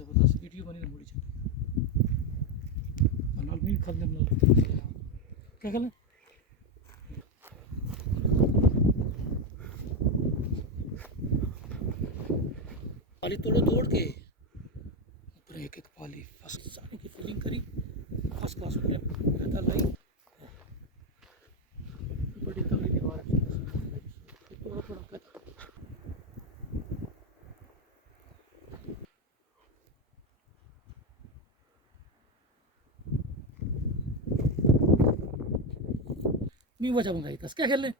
ज़बरदस्त वीडियो बनी ना मुड़ी चली नाल भी खल दे नाल क्या कर पाली तोड़ तोड़ के ऊपर एक एक पाली फर्स्ट सानी की फीलिंग करी फर्स्ट क्लास पूरे बेहतर लाई बड़ी तगड़ी दीवार है थोड़ा थोड़ा कहता नहीं वजह मंगाई था क्या खेलने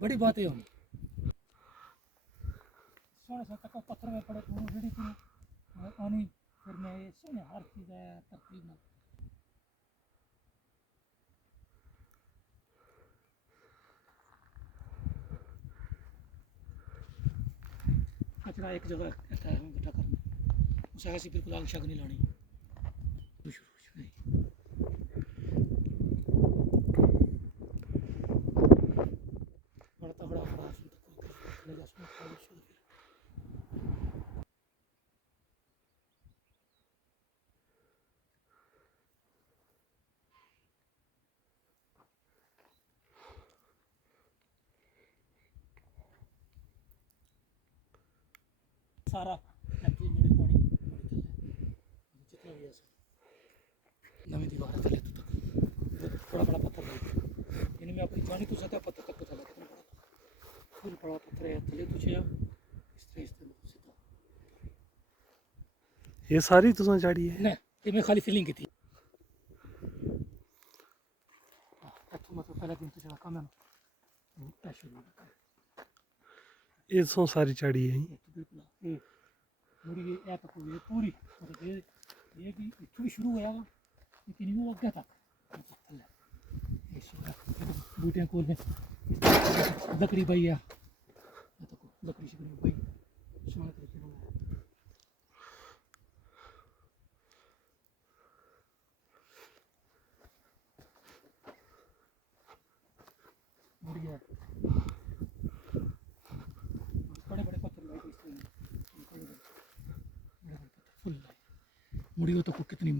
बड़ी बात है हम सोने से तक पत्थर में पड़े पूरी रेडी करो पानी फिर मैं ये सोने हर चीज़ है तरतीब में कचरा एक जगह इकट्ठा है इकट्ठा करना उसे ऐसी बिल्कुल आग शग नहीं लानी बड़ा तगड़ा बड़ा सारा पानी जितना भी ऐसा नवी दीवार थले तो तक बड़ा बड़ा पत्थर लगे इनमें अपनी जानी तो सतह पत्थर तक चला कितना बड़ा फुल बड़ा पत्थर है थले तुझे इस तरह सीधा ये सारी तुसा चाड़ी है नहीं ये मैं खाली फीलिंग की थी मतलब पहला दिन तो चला कम है ना ये तो सारी चाड़ी है बिल्कुल पूरी ये तक हुई पूरी मतलब ये भी थोड़ी शुरू हुआ हुआ लेकिन वो आगे तक बूटियाँ कोल में लकड़ी भाई है लकड़ी से भाई सोने तरीके से बढ़िया बड़े बड़े पत्थर लाए इस तरह बड़े बड़े पत्थर फुल लाए मुड़ी हो तो कितनी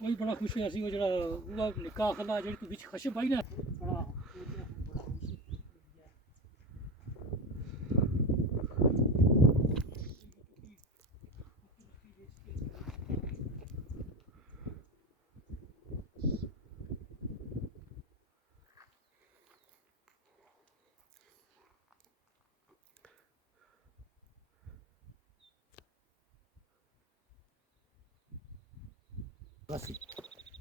वही बड़ा खुश है वो जरा वो निकाह खला जी तू बिच खश भाई ना बड़ा बस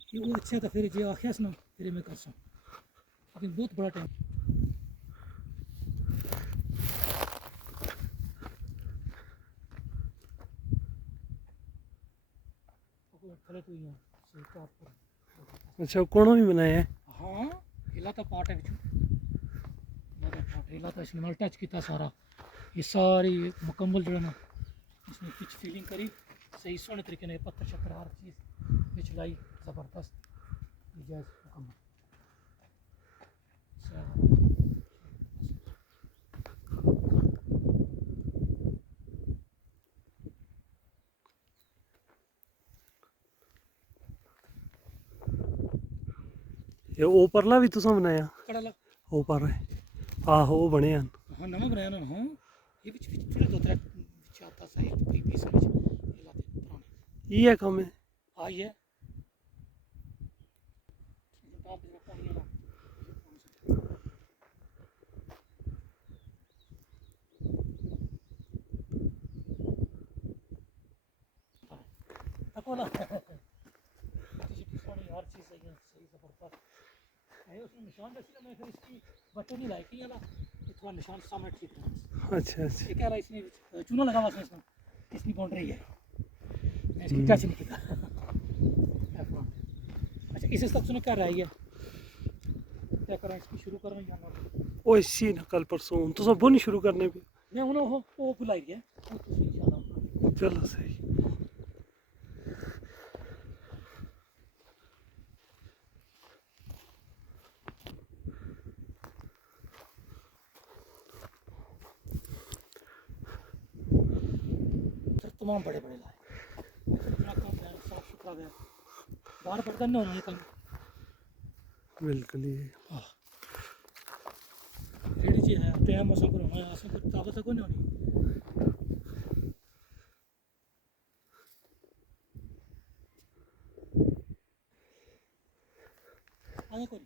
ये वो अच्छा था फिर जो आखियास ना फिर मैं कर सकूँ लेकिन बहुत बड़ा टाइम अच्छा कोणों भी बनाया है हाँ हिला तो पार्ट है हिला तो इसने टच किया सारा ये सारी मुकम्मल जो है ना इसने पिच फीलिंग करी सही सोने तरीके ने पत्थर शक्कर हर चीज़ पिच लाई ज़बरदस्त जायज़ मुकम्मल ये ऊपरला भी तुसा बनाया कड़ला ऊपर है आहो वो बने हैं हाँ नवा बनाया ना हाँ ये बिच बिच थोड़े दो तरह चाहता सा एक कोई पीस में हिलाते पुराने ये कम है आई है हर चीज़ सही है सही ज़बरदस्त है उसमें निशान दसी ना मैं फिर इसकी बटन नहीं लाई की ना थोड़ा निशान सामने ठीक है अच्छा अच्छा ये क्या रहा इसने चूना लगा हुआ इसमें इसकी बाउंड्री है मैं इसकी टच नहीं किया अच्छा इस तक सुनो क्या रहा है क्या करें इसकी शुरू करें या ना ਉਹ ਇਸੀ ਨਾ ਕੱਲ ਪਰਸੋਂ ਹੁਣ ਤੁਸੀਂ ਬੁਣ ਸ਼ੁਰੂ ਕਰਨੇ ਪਏ ਮੈਂ ਹੁਣ ਉਹ ਬੁਲਾਈ ਗਿਆ ਹੁਣ ਤੁਸੀਂ ਜਾਣਾ ਚਲੋ ਸਹੀ सर तमाम बड़े बड़े लाए इतना काम है साफ सुथरा है बाहर पड़ता नहीं होना ये काम बिल्कुल ही रेडी चीज है टाइम असा को होना है असा को ताकत को नहीं होनी आगे कोई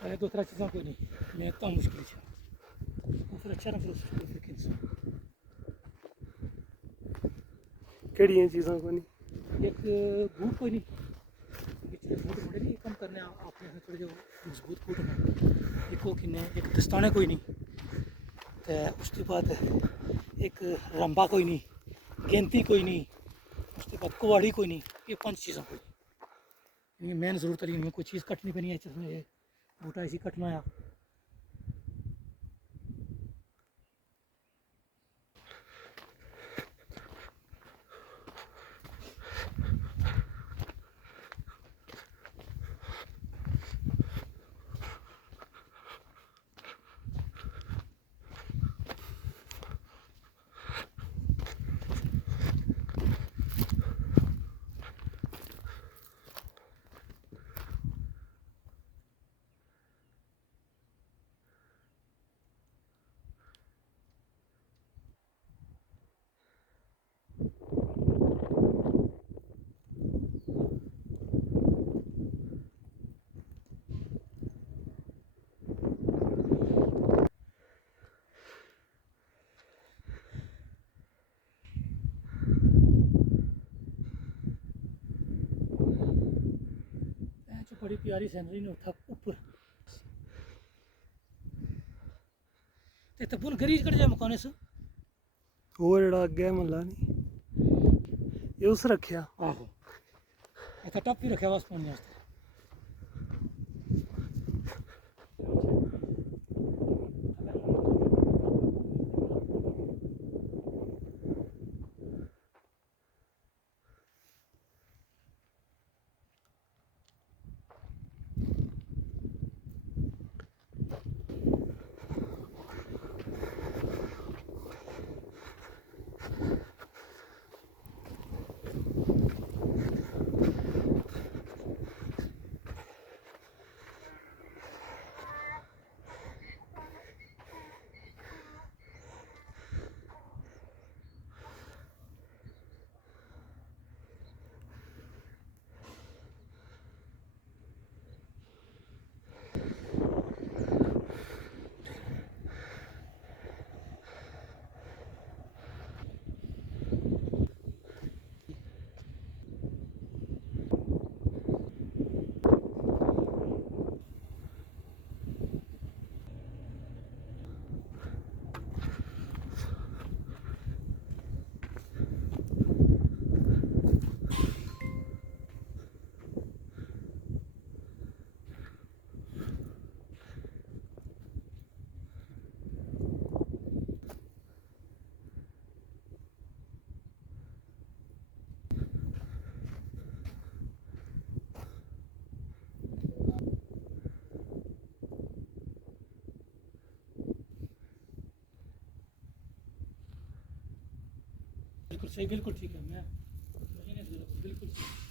अरे दूसरा चीज़ा कोई नहीं मैं तो मुश्किल है वो फिर अच्छा ना फिर उसको फिर कैंसर ਕਿਹੜੀਆਂ ਚੀਜ਼ਾਂ ਕੋਈ ਨਹੀਂ एक बूट कोई नहीं ये चीज़ बूट बड़े नहीं कम करने आपने थोड़े जो मजबूत बूट हैं एक वो किन्ने एक दस्ताने कोई नहीं तो उसके बाद एक रंबा कोई नहीं गेंती कोई नहीं उसके बाद कुवाड़ी कोई नहीं ये 5 चीज़ें कोई नहीं ये मेन ज़रूरत नहीं है कोई चीज़ कटनी पे नहीं है जिसमें ये बूटा इसी कटना है जो बड़ी प्यारी सैनरी ने उठा ऊपर ते तबुन गरीज कट जाए मकाने से ਉਹ ਜਿਹੜਾ ਅੱਗੇ ਮਹੱਲਾ ਨਹੀਂ ਇਹ ਉਸ ਰੱਖਿਆ आहो इतना टप भी रखे वास पानी वास्ते बिल्कुल सही बिल्कुल ठीक है मैं बिल्कुल सही